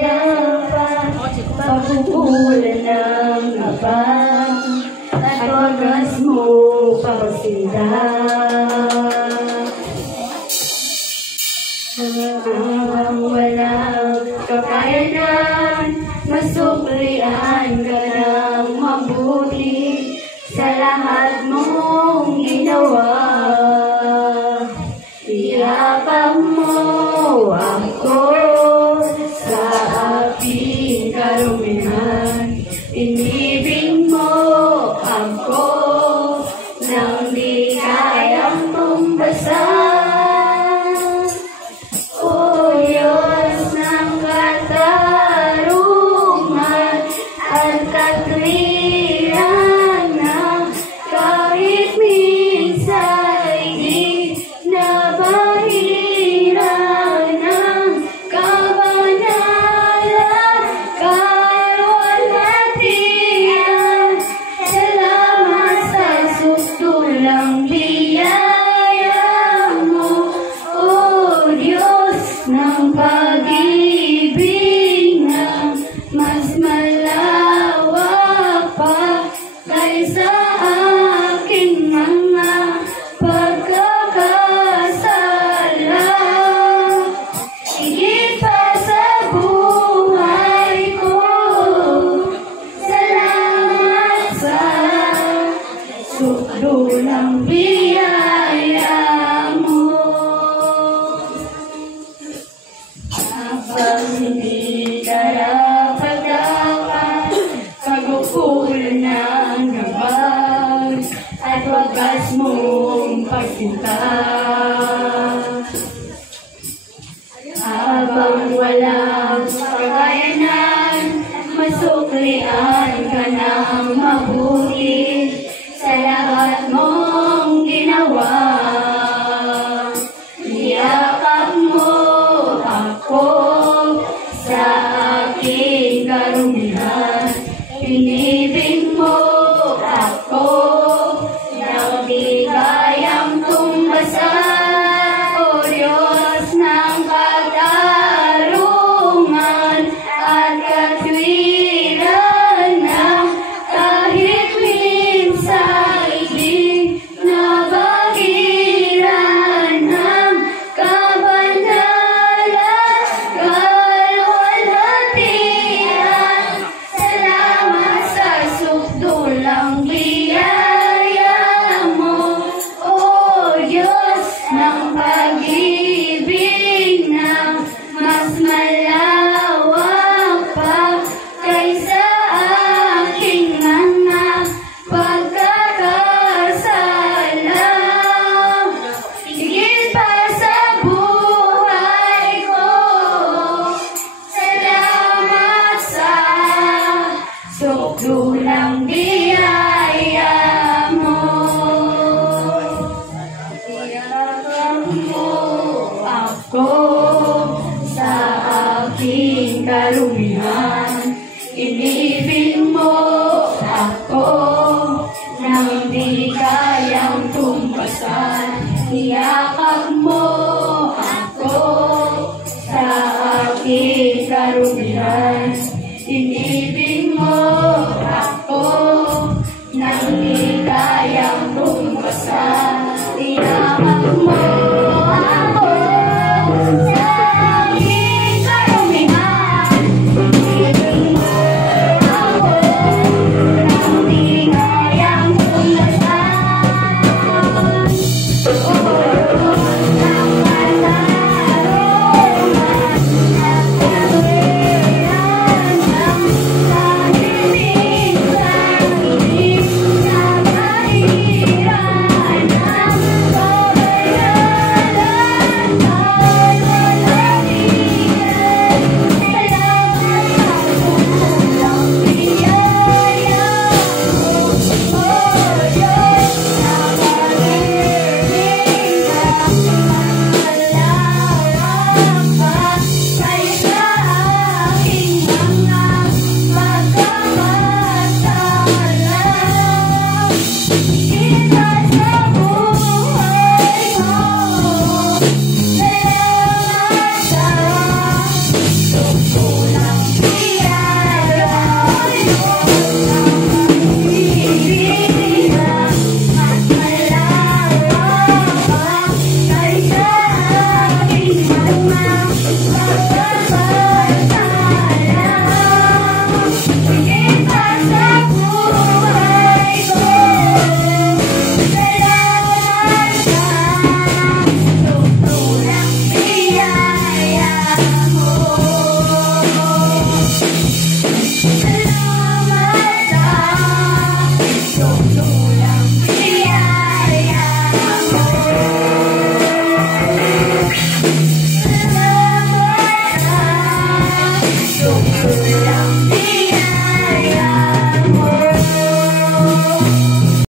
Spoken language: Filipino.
dapat pagpupulan ng abang at wagas mo pagsinta. Habang walang kakayanan, masuklian ka ng mabuti sa lahat mong ginawa. Iyakap mo ako sa aking karumihan. Inibig mo ako nang di kayang tumbasan. O Diyos ng katarungan at katwiran na kahit minsan di nabahiran ng kabanalan, kalwalhatian. Salamat sa sustulang biyaya mo, O Diyos ng pag-ibig na mas malawak pa kaysa aking mga pagkakasala. Higit pa sa buhay ko, salamat sa sustulang biyaya mo. Habang hindi karapat-dapat, pagpupulan ng gabay at wagas mong pagsinta. Habang walang kakayanan, masuklian ka ng mabuti sa lahat mong ginawa. Iyakap mo ako sa aking karumihan. Inibig mo ako nang di kayang tumbasan. O Diyos ng katarungan at katwiran na kahit minsan di nabahiran ng kabanalan, kalwalhatian. Salamat sa sustulang biyaya mo, O Diyos ng pag-ibig na mas malawak pa kaysa aking mga pagkakasala. Higit pa sa buhay ko, salamat sa sustulang biyaya mo. Iyakap mo ako sa aking karumihan. Inibig mo ako nang di kayang tumpasan. Iyakap mo ako sa aking karumihan. Inibig